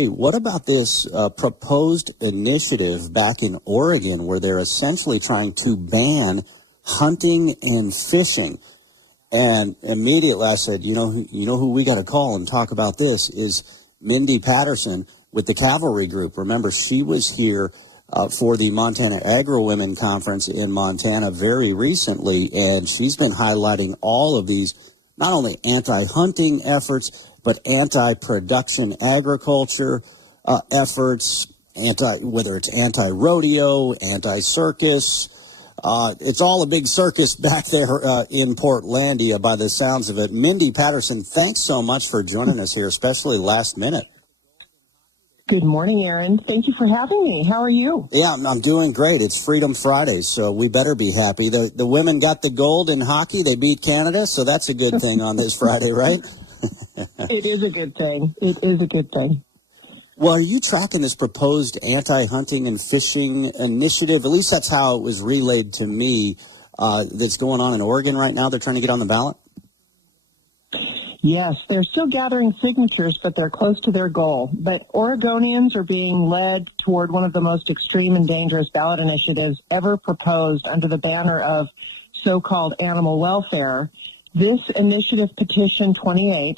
Hey, what about this proposed initiative back in Oregon where they're essentially trying to ban hunting and fishing? And immediately I said, you know who we got to call and talk about this is Mindy Patterson with the Cavalry Group. Remember, she was here for the Montana Agro-Women Conference in Montana very recently, and she's been highlighting all of these, not only anti-hunting efforts, but anti-production agriculture efforts, whether it's anti-rodeo, anti-circus. It's all a big circus back there in Portlandia by the sounds of it. Mindy Patterson, thanks so much for joining us here, especially last minute. Good morning, Aaron. Thank you for having me. How are you? Yeah, I'm doing great. It's Freedom Friday, so we better be happy. The women got the gold in hockey. They beat Canada, so that's a good thing on this Friday, right? It is a good thing. It is a good thing. Well, are you tracking this proposed anti-hunting and fishing initiative? At least that's how it was relayed to me. That's going on in Oregon right now. They're trying to get on the ballot. Yes, they're still gathering signatures, but they're close to their goal. But Oregonians are being led toward one of the most extreme and dangerous ballot initiatives ever proposed under the banner of so-called animal welfare. This initiative, Petition 28,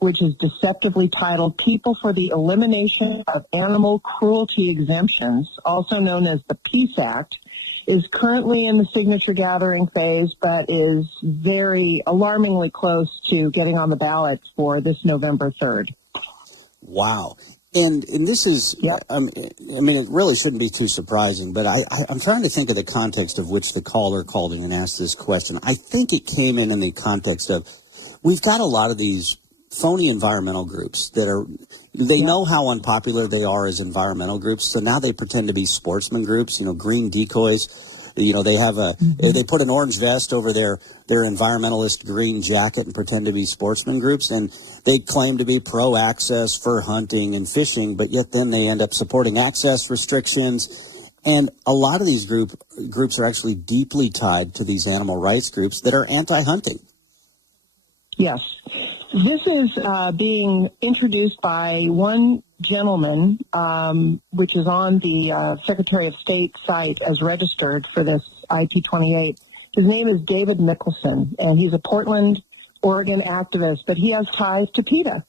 which is deceptively titled People for the Elimination of Animal Cruelty Exemptions, also known as the Peace Act, is currently in the signature gathering phase, but is very alarmingly close to getting on the ballot for this November 3rd. Wow. And this is, yep. I mean, it really shouldn't be too surprising, but I'm trying to think of the context of which the caller called in and asked this question. I think it came in the context of, we've got a lot of these phony environmental groups that they know how unpopular they are as environmental groups, so now they pretend to be sportsman groups, green decoys. They have they put an orange vest over their environmentalist green jacket and pretend to be sportsman groups, and they claim to be pro-access for hunting and fishing, but yet then they end up supporting access restrictions. And a lot of these groups are actually deeply tied to these animal rights groups that are anti-hunting. Yes. This is being introduced by one gentleman, which is on the Secretary of State site as registered for this IP28. His name is David Mickelson, and he's a Portland, Oregon activist, but he has ties to PETA,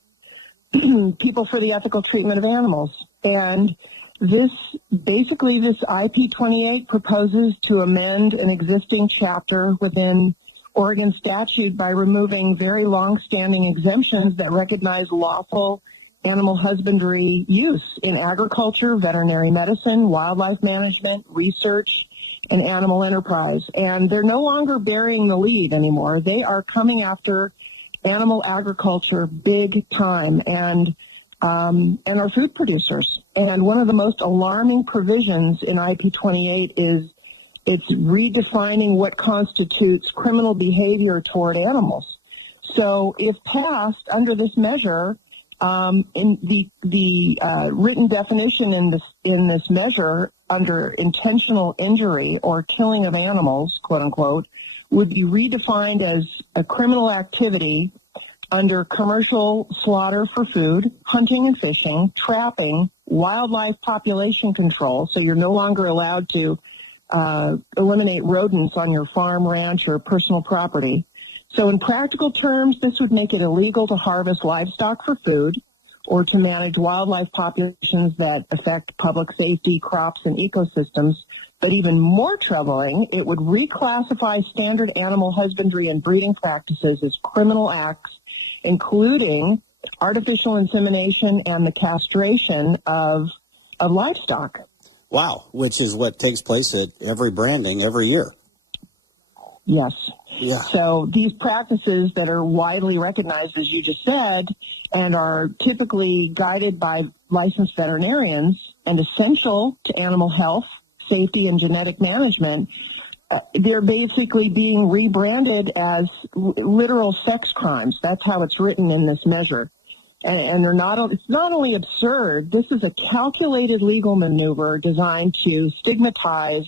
People for the Ethical Treatment of Animals. And this IP28 proposes to amend an existing chapter within Oregon statute by removing very long-standing exemptions that recognize lawful animal husbandry use in agriculture, veterinary medicine, wildlife management, research, and animal enterprise. And they're no longer burying the lead anymore. They are coming after animal agriculture big time and our food producers. And one of the most alarming provisions in IP28 is it's redefining what constitutes criminal behavior toward animals. So if passed under this measure, in the written definition in this measure under intentional injury or killing of animals, quote unquote, would be redefined as a criminal activity under commercial slaughter for food, hunting and fishing, trapping, wildlife population control. So you're no longer allowed to eliminate rodents on your farm, ranch, or personal property. So in practical terms, this would make it illegal to harvest livestock for food or to manage wildlife populations that affect public safety, crops, and ecosystems. But even more troubling, it would reclassify standard animal husbandry and breeding practices as criminal acts, including artificial insemination and the castration of livestock. Wow, which is what takes place at every branding every year. Yes. Yeah. So these practices that are widely recognized, as you just said, and are typically guided by licensed veterinarians and essential to animal health, safety, and genetic management, they're basically being rebranded as literal sex crimes. That's how it's written in this measure. And it's not only absurd, this is a calculated legal maneuver designed to stigmatize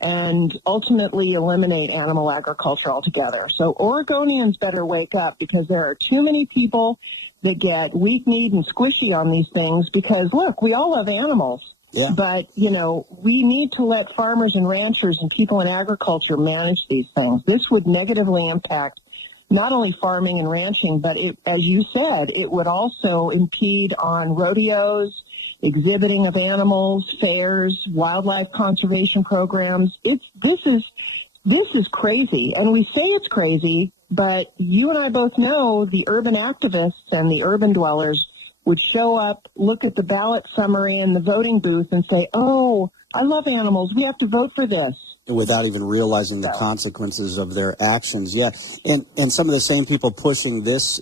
and ultimately eliminate animal agriculture altogether. So Oregonians better wake up, because there are too many people that get weak-kneed and squishy on these things because, look, we all love animals. Yeah. But, you know, we need to let farmers and ranchers and people in agriculture manage these things. This would negatively impact not only farming and ranching, but as you said, it would also impede on rodeos, exhibiting of animals, fairs, wildlife conservation programs. This is crazy. And we say it's crazy, but you and I both know the urban activists and the urban dwellers would show up, look at the ballot summary in the voting booth and say, oh, I love animals. We have to vote for this. Without even realizing the consequences of their actions. Yeah. And some of the same people pushing this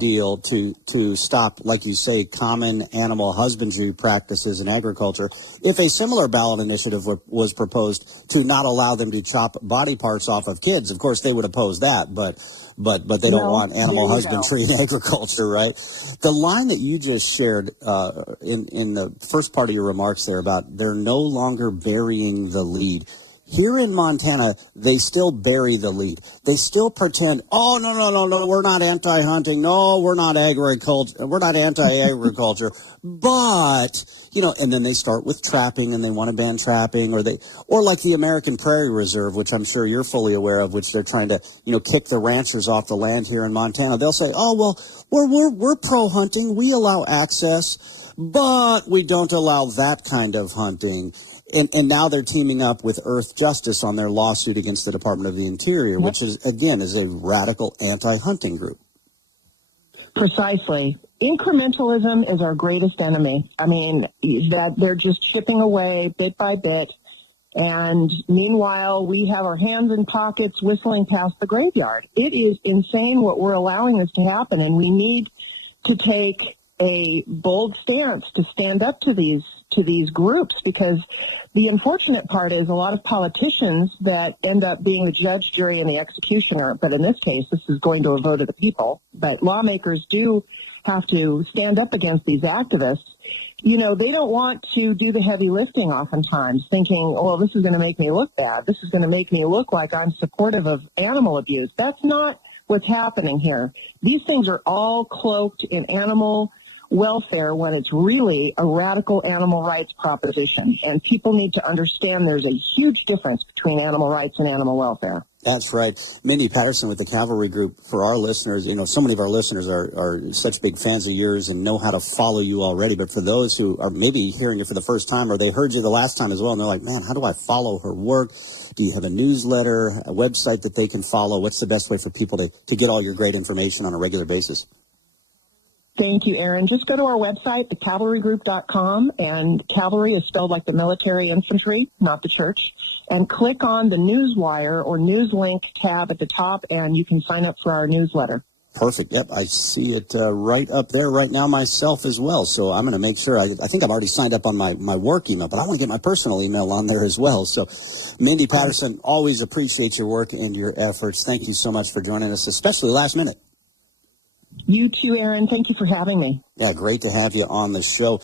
deal to stop, like you say, common animal husbandry practices in agriculture. If a similar ballot initiative was proposed to not allow them to chop body parts off of kids, of course they would oppose that, but they don't want animal husbandry in agriculture, right? The line that you just shared in the first part of your remarks there about they're no longer burying the lead. Here in Montana, they still bury the lead. They still pretend, oh, no, we're not anti-hunting. No, we're not agriculture. We're not anti-agriculture. But, you know, and then they start with trapping and they want to ban trapping or like the American Prairie Reserve, which I'm sure you're fully aware of, which they're trying to, you know, kick the ranchers off the land here in Montana. They'll say, oh, well, we're pro-hunting. We allow access, but we don't allow that kind of hunting. And now they're teaming up with Earth Justice on their lawsuit against the Department of the Interior, which is a radical anti-hunting group. Precisely. Incrementalism is our greatest enemy. I mean, that they're just chipping away bit by bit. And meanwhile, we have our hands in pockets whistling past the graveyard. It is insane what we're allowing this to happen. And we need to take a bold stance to stand up to these groups, because the unfortunate part is a lot of politicians that end up being the judge, jury, and the executioner, but in this case, this is going to a vote of the people. But lawmakers do have to stand up against these activists. You know, they don't want to do the heavy lifting oftentimes, thinking, oh, this is going to make me look bad. This is going to make me look like I'm supportive of animal abuse. That's not what's happening here. These things are all cloaked in animal welfare when it's really a radical animal rights proposition. And people need to understand there's a huge difference between animal rights and animal welfare. That's right. Mindy Patterson with the Cavalry Group. For our listeners, you know, so many of our listeners are such big fans of yours and know how to follow you already. But for those who are maybe hearing you for the first time, or they heard you the last time as well, and they're like, man, how do I follow her work? Do you have a newsletter, a website that they can follow? What's the best way for people to get all your great information on a regular basis? Thank you, Aaron. Just go to our website, thecavalrygroup.com, and cavalry is spelled like the military infantry, not the church, and click on the Newswire or Newslink tab at the top, and you can sign up for our newsletter. Perfect. Yep, I see it right up there right now myself as well. So I'm going to make sure. I think I've already signed up on my work email, but I want to get my personal email on there as well. So Mindy Patterson, always appreciate your work and your efforts. Thank you so much for joining us, especially last minute. You too, Aaron. Thank you for having me. Yeah, great to have you on the show.